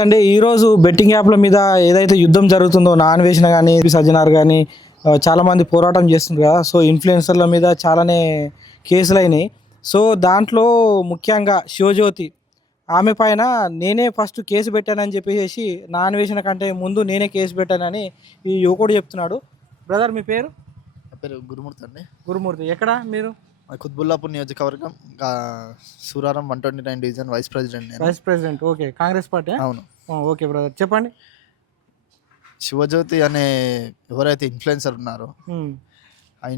అండి ఈరోజు బెట్టింగ్ యాప్ల మీద ఏదైతే యుద్ధం జరుగుతుందో నాన్వేషణ కానీ సజ్జనార్ కానీ చాలామంది పోరాటం చేస్తుంది కదా. సో ఇన్ఫ్లుయెన్సర్ల మీద చాలానే కేసులు అయినాయి. సో దాంట్లో ముఖ్యంగా శివజ్యోతి ఆమె పైన నేనే ఫస్ట్ కేసు పెట్టానని చెప్పేసి నాన్వేషణ కంటే ముందు నేనే కేసు పెట్టానని ఈ యువకుడు చెప్తున్నాడు. బ్రదర్ మీ పేరు? నా పేరు గురుమూర్తి అండి. గురుమూర్తి ఎక్కడ మీరు? కుత్బుల్లాపూర్ నియోజకవర్గం సూరారం 129 డివిజన్ వైస్ ప్రెసిడెంట్ నేను. Vice president. Okay, Congress party. అవును. ఓకే బ్రదర్ చెప్పండి. శివజ్యోతి అనే ఎవరైతే ఇన్ఫ్లుయెన్సర్ ఉన్నారో ఆ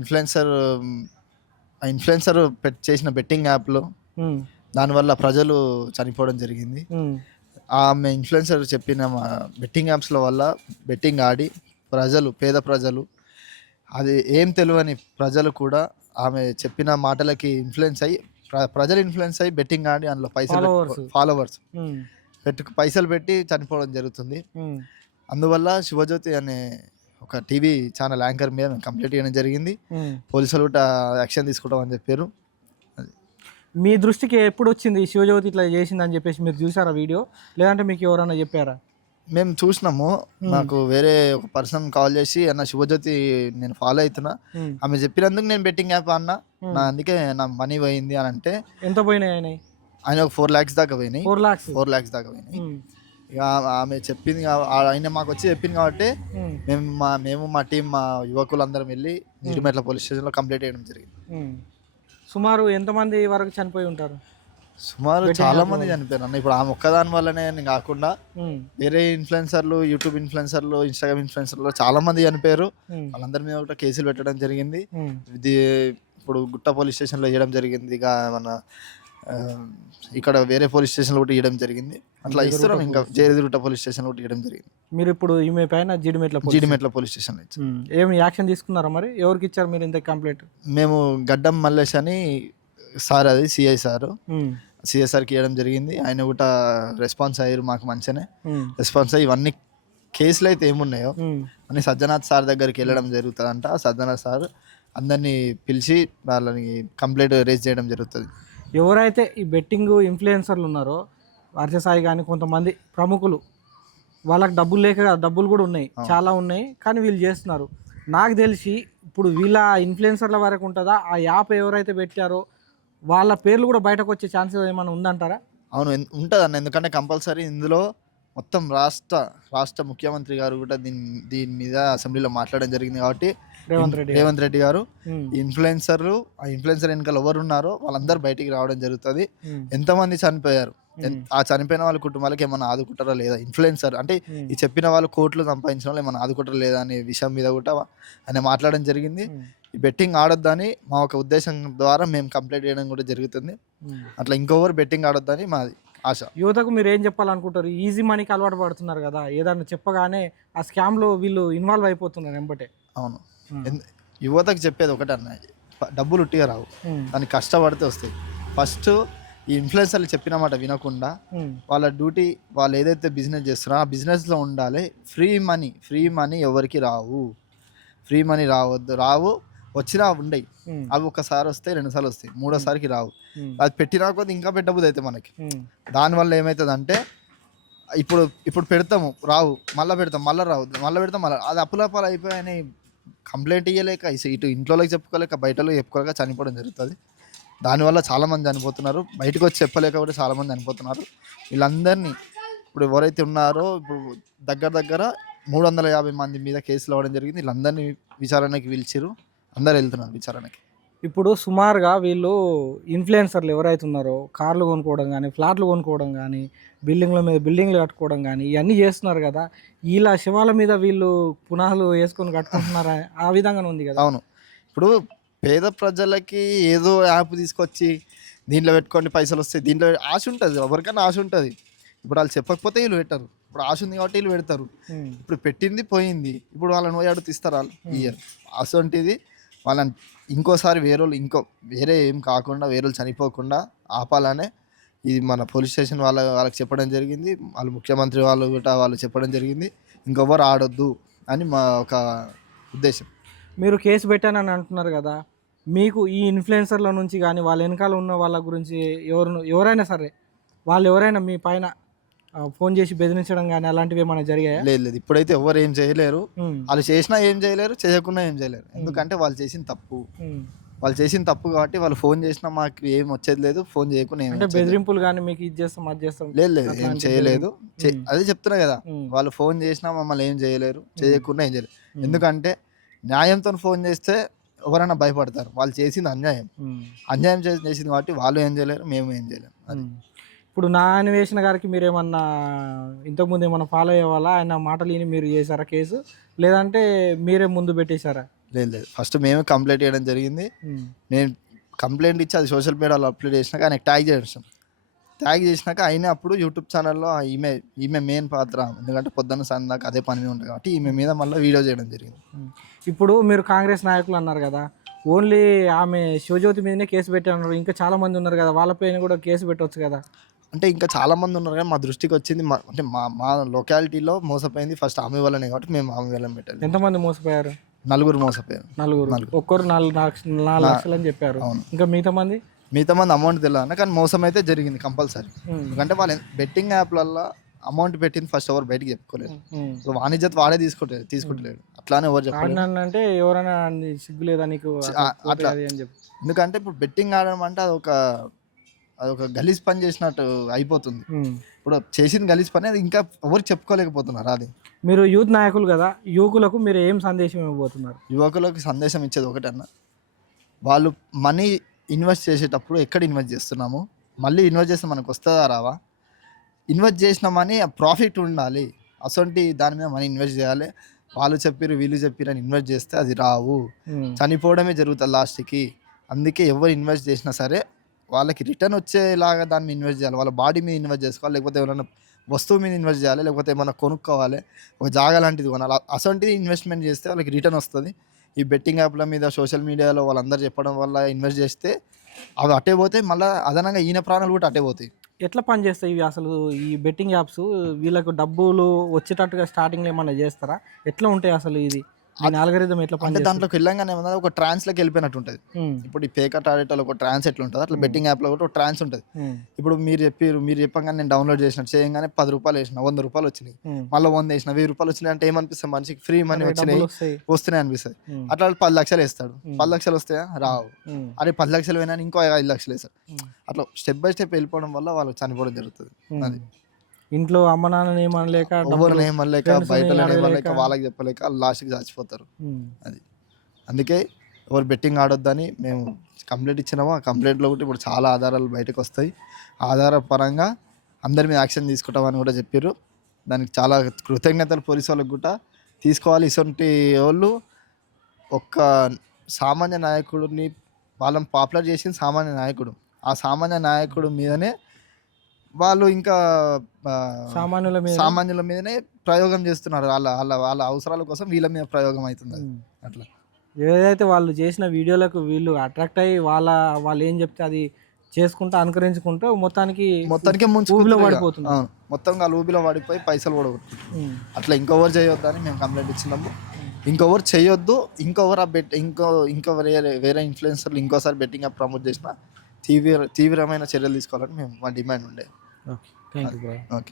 ఇన్ఫ్లుయెన్సర్ చేసిన బెట్టింగ్ యాప్లో దానివల్ల ప్రజలు చనిపోవడం జరిగింది. ఆమె ఇన్ఫ్లుయెన్సర్ చెప్పిన బెట్టింగ్ యాప్స్ల వల్ల బెట్టింగ్ ఆడి పేద ప్రజలు అది ఏం తెలియని ప్రజలు కూడా ఆమె చెప్పిన మాటలకి ప్రజలు ఇన్ఫ్లుయెన్స్ అయ్యి బెట్టింగ్ ఆడి అందులో ఫాలోవర్స్ పైసలు పెట్టి చనిపోవడం జరుగుతుంది. అందువల్ల శివజ్యోతి అనే ఒక టీవీ ఛానల్ యాంకర్ మీద కంప్లైంట్ చేయడం జరిగింది. పోలీసులు కూడా యాక్షన్ తీసుకుంటామని చెప్పారు. మీ దృష్టికి ఎప్పుడు వచ్చింది శివజ్యోతి ఇట్లా చేసిందని చెప్పేసి? మీరు చూసారా వీడియో, లేదంటే మీకు ఎవరైనా చెప్పారా? మేము చూసినాము. నాకు వేరే ఒక పర్సన్ కాల్ చేసి అన్న శివజ్యోతి నేను ఫాలో అవుతున్నా, ఆమె చెప్పినందుకు నేను బెట్టింగ్ యాప్ అన్నా, అందుకే నా మనీ పోయింది అని అంటే. ఎంత పోయినాయి ఆయన ఒక 4 lakhs దాకా పోయినాయి. 4 lakhs దాకా పోయినాయి. ఇక ఆమె చెప్పింది, ఆయన మాకు వచ్చి చెప్పింది కాబట్టి మేము మా టీం మా యువకులందరం వెళ్ళి జీడిమెట్ల పోలీస్ స్టేషన్లో కంప్లైంట్ చేయడం జరిగింది. సుమారు ఎంతమంది వరకు చనిపోయి ఉంటారు? సుమారు చాలా మంది చనిపోయారు అన్న. ఇప్పుడు ఆమె ఒక్కదాని వల్లనే కాకుండా వేరే ఇన్ఫ్లుయెన్సర్లు, యూట్యూబ్ ఇన్ఫ్లుయెన్సర్లు, ఇన్స్టాగ్రామ్ ఇన్ఫ్లుయెన్సర్లు చాలా మంది చనిపోయారు. వాళ్ళందరి మీద కూడా కేసులు పెట్టడం జరిగింది. ఇది ఇప్పుడు గుట్ట పోలీస్ స్టేషన్లో ఇవ్వడం జరిగింది. ఇక మన ఇక్కడ వేరే పోలీస్ స్టేషన్లో కూడా ఇవ్వడం జరిగింది. అట్లా ఇస్తున్నాం. ఇంకా జయదుర్గుట్ట పోలీస్ స్టేషన్లో కూడా ఇవ్వడం జరిగింది. మీరు ఇప్పుడు ఈమె పైన జీడిమెట్ల పోలీస్ స్టేషన్లో ఏమి యాక్షన్ తీసుకున్నారా? మరి ఎవరికి ఇచ్చారు మీరు ఇంత కంప్లైంట్? మేము గడ్డం మల్లేష్ అని సార్, అది సిఐ సార్, సిఎస్ఆర్కి ఇవ్వడం జరిగింది. ఆయన కూడా రెస్పాన్స్ అయ్యారు, మాకు మంచిగానే రెస్పాన్స్ అయ్యి ఇవన్నీ కేసులు అయితే ఏమున్నాయో అని సజ్జనాథ్ సార్ దగ్గరికి వెళ్ళడం జరుగుతుందంట. సజ్జనాథ్ సార్ అందరినీ పిలిచి వాళ్ళని కంప్లైంట్ రేజ్ చేయడం జరుగుతుంది. ఎవరైతే ఈ బెట్టింగ్ ఇన్ఫ్లుయెన్సర్లు ఉన్నారో, వర్షసాయి కానీ కొంతమంది ప్రముఖులు, వాళ్ళకి డబ్బులు లేక, డబ్బులు కూడా ఉన్నాయి, చాలా ఉన్నాయి, కానీ వీళ్ళు చేస్తున్నారు. నాకు తెలిసి ఇప్పుడు వీళ్ళ ఇన్ఫ్లుయెన్సర్ల వరకు ఉంటుందా, ఆ యాప్ ఎవరైతే పెట్టారో వాళ్ళ పేర్లు కూడా బయటకు వచ్చే ఛాన్సెస్ ఏమైనా ఉందంటారా? అవును, ఉంటుంది అన్న. ఎందుకంటే కంపల్సరీ ఇందులో మొత్తం రాష్ట్ర ముఖ్యమంత్రి గారు కూడా దీని మీద అసెంబ్లీలో మాట్లాడడం జరిగింది. కాబట్టి రేవంత్ రెడ్డి గారు ఇన్ఫ్లుయెన్సర్ వెనకాల ఎవరు ఉన్నారో వాళ్ళందరూ బయటికి రావడం జరుగుతుంది. ఎంతమంది చనిపోయారు, ఆ చనిపోయిన వాళ్ళ కుటుంబాలకి ఏమైనా ఆదుకుంటారా లేదా, ఇన్ఫ్లుయెన్సర్ అంటే ఈ చెప్పిన వాళ్ళు కోట్లు సంపాదించిన వాళ్ళు ఏమైనా ఆదుకుంటారా లేదా అనే విషయం మీద కూడా ఆయన మాట్లాడడం జరిగింది. ఈ బెట్టింగ్ ఆడొద్దని మా ఒక ఉద్దేశం ద్వారా మేము కంప్లైంట్ చేయడం కూడా జరుగుతుంది. అట్లా ఇంకొవరు బెట్టింగ్ ఆడొద్దని మాది ఆశ. యువతకు మీరు ఏం చెప్పాలనుకుంటారు? ఈజీ మనీకి అలవాటు పడుతున్నారు కదా, ఏదన్నా చెప్పగానే ఆ స్కామ్లో వీళ్ళు ఇన్వాల్వ్ అయిపోతున్నారు వెంబటే. అవును, యువతకు చెప్పేది ఒకటే అన్న, డబ్బులు ఉట్టిగా రావు, దానికి కష్టపడితే వస్తాయి. ఫస్ట్ ఈ ఇన్ఫ్లుయెన్సర్లు చెప్పిన మాట వినకుండా వాళ్ళ డ్యూటీ, వాళ్ళు ఏదైతే బిజినెస్ చేస్తున్నారో ఆ బిజినెస్లో ఉండాలి. ఫ్రీ మనీ ఎవరికి రావు, ఫ్రీ మనీ రావు. వచ్చినా ఉండయి. అవి ఒకసారి వస్తాయి, 2 సార్లు వస్తాయి, 3వ సారికి రావు. అది పెట్టినా కొద్ది ఇంకా పెట్టబుద్ది అయితే మనకి. దానివల్ల ఏమవుతుంది అంటే ఇప్పుడు పెడతాము, రావు, మళ్ళీ పెడతాం, మళ్ళీ రావు, మళ్ళీ పెడతాం, మళ్ళీ అది అప్పులపాలు అయిపోయాయని కంప్లైంట్ ఇవ్వలేక, ఇటు ఇంట్లోకి చెప్పుకోలేక, బయటలో చెప్పుకోలేక చనిపోవడం జరుగుతుంది. దానివల్ల చాలామంది చనిపోతున్నారు. బయటకు వచ్చి చెప్పలేక కూడా చాలామంది చనిపోతున్నారు. వీళ్ళందరినీ ఇప్పుడు ఎవరైతే ఉన్నారో ఇప్పుడు దగ్గర 350 మంది మీద కేసులు అవ్వడం జరిగింది. వీళ్ళందరినీ విచారణకి పిలిచారు. అందరు వెళ్తున్నారు విచారణకి. ఇప్పుడు సుమారుగా వీళ్ళు ఇన్ఫ్లుయెన్సర్లు ఎవరైతే ఉన్నారో కార్లు కొనుక్కోవడం కానీ, ఫ్లాట్లు కొనుక్కోవడం కానీ, బిల్డింగ్ల మీద బిల్డింగ్లు కట్టుకోవడం కానీ ఇవన్నీ చేస్తున్నారు కదా. ఇలా శివాల మీద వీళ్ళు పునాదులు వేసుకొని కట్టుకుంటున్నారా? ఆ విధంగానే ఉంది కదా. అవును, ఇప్పుడు పేద ప్రజలకి ఏదో యాప్ తీసుకొచ్చి దీంట్లో పెట్టుకోండి పైసలు వస్తాయి, దీంట్లో ఆశ ఉంటుంది, ఎవరికైనా ఆశ ఉంటుంది. ఇప్పుడు వాళ్ళు చెప్పకపోతే వీళ్ళు పెట్టరు. ఇప్పుడు ఆశ ఉంది కాబట్టి వీళ్ళు పెడతారు. ఇప్పుడు పెట్టింది పోయింది, ఇప్పుడు వాళ్ళని పోయి అడుగు తీస్తారు, వాళ్ళు ఇయ్యరు. ఆశ ఉంటుంది. వాళ్ళని ఇంకోసారి వేరే ఏం కాకుండా, వేరే చనిపోకుండా ఆపాలనే ఇది మన పోలీస్ స్టేషన్ వాళ్ళకి చెప్పడం జరిగింది. వాళ్ళు ముఖ్యమంత్రి వాళ్ళు కూడా వాళ్ళు చెప్పడం జరిగింది, ఇంకొవరు ఆడొద్దు అని మా ఒక ఉద్దేశం. మీరు కేసు పెట్టానని అంటున్నారు కదా, మీకు ఈ ఇన్ఫ్లుయెన్సర్ల నుంచి కానీ వాళ్ళ వెనకాల ఉన్న వాళ్ళ గురించి ఎవరైనా సరే, వాళ్ళు ఎవరైనా మీ పైన ఫోన్ చేసి బెదిరించడం కానీ అలాంటివి ఏమైనా జరిగాయా? లేదు లేదు, ఇప్పుడైతే ఎవరు ఏం చేయలేరు. ఉమ్, వాళ్ళు చేసినా ఏం చేయలేరు, చేయకుండా ఏం చేయలేరు. ఎందుకంటే వాళ్ళు చేసిన తప్పు, ఉమ్. వాళ్ళు చేసిన తప్పు కాబట్టి వాళ్ళు ఫోన్ చేసినా మాకు ఏం వచ్చేది లేదు, ఫోన్ చేయకుండా ఏం అంటే వచ్చేది లేదు. బెదిరింపులు కానీ మీకు ఇది చేస్తాం అది చేస్తాం లేదు లేదు, ఏం అట్లాంటి చేయలేదు. ఉమ్, అదే చెప్తున్నా కదా, ఉమ్, వాళ్ళు ఫోన్ చేసినా మమ్మల్ని ఏం చేయలేరు, చేయకుండా ఏం చేయలేరు. ఎందుకంటే న్యాయంతో ఫోన్ చేస్తే ఎవరైనా భయపడతారు. వాళ్ళు చేసింది అన్యాయం, ఉమ్, అన్యాయం చేసింది కాబట్టి వాళ్ళు ఏం చేయలేరు, మేము ఏం చేయలేము. అది ఉమ్. ఇప్పుడు నా అన్వేషణ గారికి మీరు ఏమన్నా ఇంతకుముందు ఏమన్నా ఫాలో అయ్యే వాళ్ళ ఆయన మాటలు విని మీరు చేశారా కేసు, లేదంటే మీరే ముందు పెట్టేశారా? లేదు లేదు, ఫస్ట్ మేమే కంప్లైంట్ చేయడం జరిగింది. ఉమ్, నేను కంప్లైంట్ ఇచ్చి అది సోషల్ మీడియాలో అప్లోడ్ చేసినాక ఆయనకు ట్యాగ్ చేసినాక అయినా అప్పుడు యూట్యూబ్ ఛానల్లో ఈమె ఈమె మెయిన్ పాత్ర, ఎందుకంటే పొద్దున్న సందాక అదే పని మీద ఉంటుంది కాబట్టి ఈమె మీద మళ్ళీ వీడియో చేయడం జరిగింది. ఉమ్. ఇప్పుడు మీరు కాంగ్రెస్ నాయకులు అన్నారు కదా, ఓన్లీ ఆమె శివజ్యోతి మీదనే కేసు పెట్టారు, ఇంకా చాలా మంది ఉన్నారు కదా, వాళ్ళపైన కూడా కేసు పెట్టవచ్చు కదా? అంటే ఇంకా చాలా మంది ఉన్నారు కానీ మా దృష్టికి వచ్చింది అంటే మా లొకాలిటీలో మోసపోయింది ఫస్ట్ ఆమె వల్లనే కాబట్టి మేము ఆమె వల్ల పెట్టాలి. ఎంతమంది మోసపోయారు? నలుగురు మోసపోయారు. నలుగురు. ఒక్కరు 4 లక్షలు అని చెప్పారు. అవును. ఇంకా మిగతా మంది అమౌంట్ తెలియదు కానీ మోసం అయితే జరిగింది కంపల్సరీ. ఎందుకంటే వాళ్ళు బెట్టింగ్ యాప్లల్లో అమౌంట్ పెట్టింది ఫస్ట్ ఎవరు బయటికి చెప్పుకోలేదు. సో వాణిజ్యత వాడే తీసుకుంటలేడు. అట్లానే ఎవరు చెప్పలేదు. అంటే ఎవరైనా సిగ్గు లేదా నీకు అట్లా అని చెప్పి, ఎందుకంటే ఇప్పుడు బెట్టింగ్ ఆడడం అంటే అదొక గలీజ్ పని చేసినట్టు అయిపోతుంది. ఇప్పుడు చేసిన గలీజ్ పని అది ఇంకా ఎవరికి చెప్పుకోలేకపోతున్నారు. అది మీరు యూత్ నాయకులు కదా, యువకులకు మీరు ఏం సందేశం ఇవ్వబోతున్నారు? యువకులకు సందేశం ఇచ్చేది ఒకటన్నా, వాళ్ళు మనీ ఇన్వెస్ట్ చేసేటప్పుడు ఎక్కడ ఇన్వెస్ట్ చేస్తున్నాము, మళ్ళీ ఇన్వెస్ట్ చేస్తే మనకు వస్తుందా రావా, ఇన్వెస్ట్ చేసిన మనీ ప్రాఫిట్ ఉండాలి, అసొంటి దాని మీద మనీ ఇన్వెస్ట్ చేయాలి. వాళ్ళు చెప్పారు వీళ్ళు చెప్పారు అని ఇన్వెస్ట్ చేస్తే అది రావు, చనిపోవడమే జరుగుతుంది లాస్ట్కి. అందుకే ఎవరు ఇన్వెస్ట్ చేసినా సరే వాళ్ళకి రిటర్న్ వచ్చేలాగా దాని మీద ఇన్వెస్ట్ చేయాలి. వాళ్ళ బాడీ మీద ఇన్వెస్ట్ చేసుకోవాలి, లేకపోతే ఎవరైనా వస్తువు మీద ఇన్వెస్ట్ చేయాలి, లేకపోతే ఏమైనా కొనుక్కోవాలి, ఒక జాగా లాంటిది కొనాలి. అసొంటిది ఇన్వెస్ట్మెంట్ చేస్తే వాళ్ళకి రిటర్న్ వస్తుంది. ఈ బెట్టింగ్ యాప్ల మీద సోషల్ మీడియాలో వాళ్ళందరూ చెప్పడం వల్ల ఇన్వెస్ట్ చేస్తే అవి అట్టే పోతాయి, మళ్ళీ అదనంగా ఈయన ప్రాణాలు కూడా అట్టే పోతాయి. ఎట్లా పనిచేస్తాయి ఇవి అసలు ఈ బెట్టింగ్ యాప్స్? వీళ్ళకు డబ్బులు వచ్చేటట్టుగా స్టార్టింగ్లో ఏమన్నా చేస్తారా? ఎట్లా ఉంటాయి అసలు ఇది ఆల్గరిథం ఎట్లా అంటే పనిచేస్తుంది? దాంట్లోకి వెళ్ళంగానే ఏమన్నా ఒక ట్రాన్స్లోకి వెళ్ళిపోయినట్టు ఉంటుంది. ఇప్పుడు ఈ పేకట్ ఆడేటలో ఒక ట్రాన్స్ ఎట్లా ఉంటుంది, అట్లా బెట్టింగ్ యాప్లో కూడా ఒక ట్రాన్స్ ఉంటుంది. ఇప్పుడు మీరు చెప్పంగానే నేను డౌన్లోడ్ చేసినట్టు చేయగానే 10 రూపాయలు వేసిన 100 రూపాయలు వచ్చినాయి, మళ్ళీ 100 వేసిన 1000 రూపాయలు వచ్చినాయి అంటే ఏమనిపిస్తుంది మనిషికి? ఫ్రీ మనీ వస్తున్నాయి అనిపిస్తుంది. అట్లా 10 లక్షలు వేస్తాడు, 10 లక్షలు వస్తాయా? రావు. అరే 10 లక్షలు పోయినా ఇంకో 5 లక్షలు వేస్తాడు. అట్లా స్టెప్ బై స్టెప్ వెళ్ళిపోవడం వల్ల వాళ్ళు చనిపోవడం జరుగుతుంది. అది ఇంట్లో అమ్మ నాన్న ఏమనలేక, ఎవరు ఏమనలేక, బయట ఏమనలేక, వాళ్ళకి చెప్పలేక లాస్ట్కి చచ్చిపోతారు. అది అందుకే ఎవరు బెట్టింగ్ ఆడొద్దని మేము కంప్లైంట్ ఇచ్చినాము. ఆ కంప్లైంట్లో కూడా ఇప్పుడు చాలా ఆధారాలు బయటకు వస్తాయి. ఆధారపరంగా అందరి మీద యాక్షన్ తీసుకుంటామని కూడా చెప్పారు. దానికి చాలా కృతజ్ఞతలు పోలీసు వాళ్ళకి కూడా తీసుకోవాలి. ఇటువంటి వాళ్ళు ఒక్క సామాన్య నాయకుడిని వాళ్ళని పాపులర్ చేసిన సామాన్య నాయకుడు, ఆ సామాన్య నాయకుడు మీదనే వాళ్ళు ఇంకా సామాన్యుల మీదనే ప్రయోగం చేస్తున్నారు. వాళ్ళ అవసరాల కోసం వీళ్ళ మీద ప్రయోగం అవుతుంది. అట్లా ఏదైతే వాళ్ళు చేసిన వీడియోలకు వీళ్ళు అట్రాక్ట్ అయ్యి వాళ్ళు ఏం చెప్తే అది చేసుకుంటూ అనుకరించుకుంటూ మొత్తానికి ఊబిలో పడిపోతుంది. మొత్తం వాళ్ళు ఊబిలో పడిపోయి పైసలు కూడా కొట్టుకుంటారు. అట్లా ఇంకొవరు చేయొద్దని మేము కంప్లైంట్ ఇచ్చినాము. ఇంకొవరు చేయొద్దు. ఇంకో వేరే ఇన్ఫ్లుయెన్సర్లు ఇంకోసారి బెట్టింగ్ యాప్ ప్రమోట్ చేసిన తీవ్రమైన చర్యలు తీసుకోవాలని మా డిమాండ్ ఉండే. Okay, thank you. ఓకే.